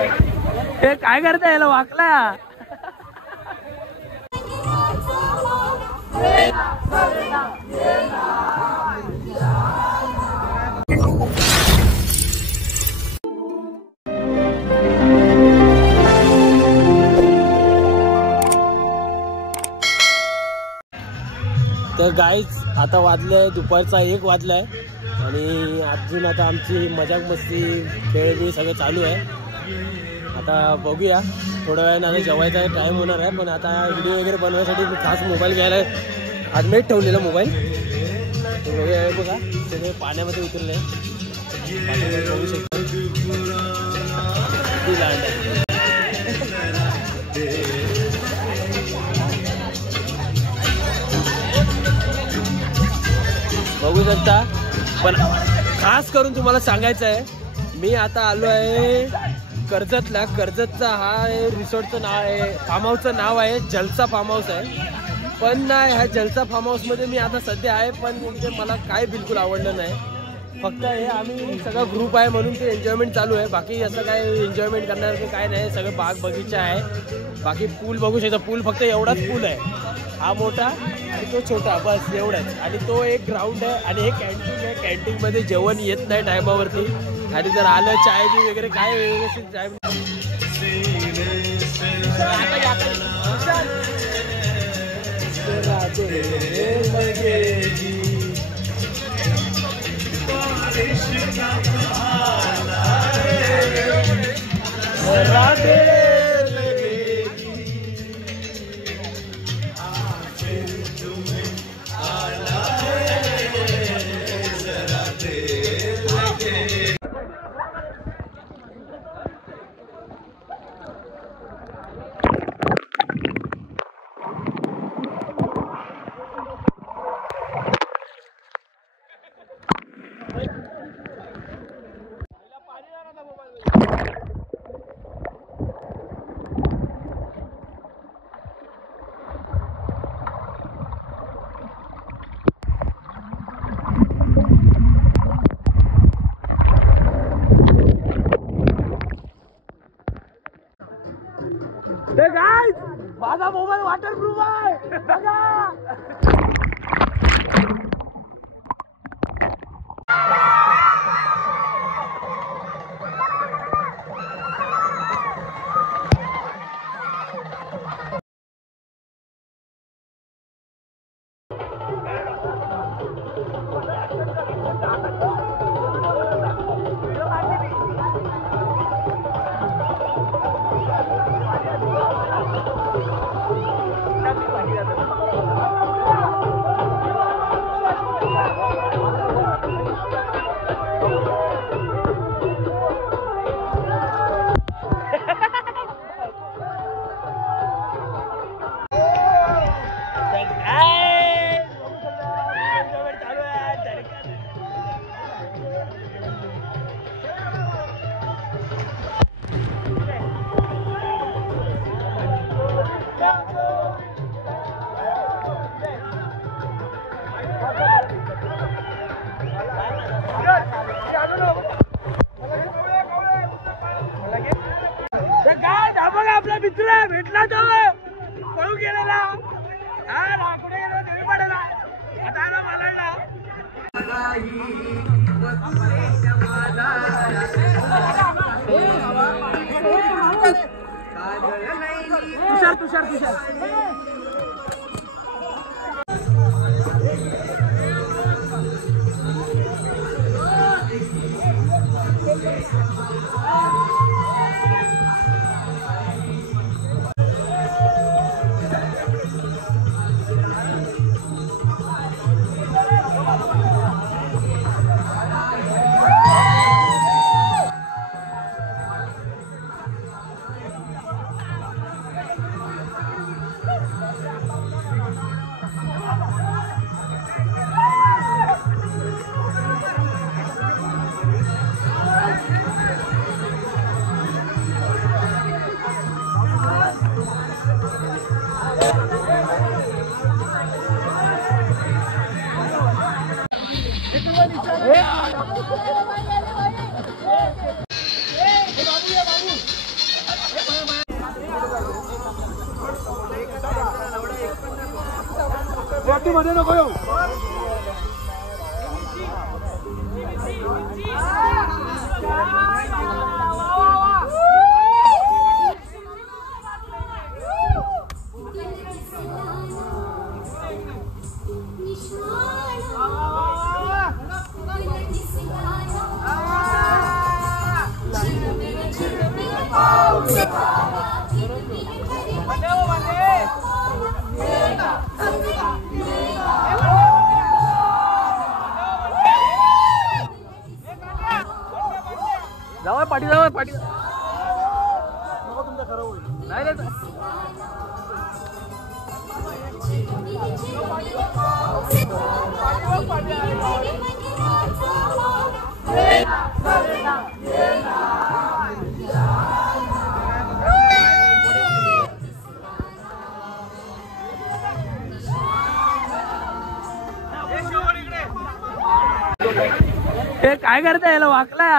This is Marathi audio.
हे काय करता याला वाकला. तर गाईज आता वाजलंय दुपारचा 1 वाजलाय आणि अजून आता आमची मजाक मस्ती खेळ सगळं चालू आहे. आता बघूया थोड्या वेळाने आता जेवायचा टाइम होणार आहे. पण आता व्हिडिओ वगैरे बनवण्यासाठी मी खास मोबाईल घ्यायला आजमेट ठेवलेला मोबाईल. बघूया बघा सगळे पाण्यामध्ये उतरले बघू शकतो. बघू शकता. पण खास करून तुम्हाला सांगायचं आहे मी आता आलो आहे कर्जतला. कर्जतचा हा रिसॉर्टचं नाव आहे, फार्म हाऊसचं नाव आहे जलसा फार्म हाऊस आहे. पण ना ह्या जलसा फार्म हाऊसमध्ये मी आता सध्या आहे. पण म्हणजे मला काय बिलकुल आवडलं नाही. फक्त हे आम्ही सगळा ग्रुप आहे म्हणून ते एन्जॉयमेंट चालू आहे. बाकी असं काय एन्जॉयमेंट करण्यासारखं काय नाही. सगळं बाग बगीचा आहे. बाकी पूल बघू शकता. पूल फक्त एवढाच पूल आहे, हा मोठा आणि तो छोटा, बस एवढाच. आणि तो एक ग्राउंड आहे आणि हे कॅन्टीन आहे. कॅन्टीनमध्ये जेवण येत नाही टायमावरती. आणि जर आलं चाय बी वगैरे काय व्यवस्थित चाय माझा मोबाईल वॉटरप्रूफ आहे बघा. आपला मित्र भेटला तो पळू गेलेला. हा कुठे गेला तुम्ही पडायला आता आला मला तुषार तुषार तुषार मध्ये नको येऊ. जावा पाठी जावा पाठी. नको तुमचं खरं होईल. नाही नाही हे काय करताय याला वाकला.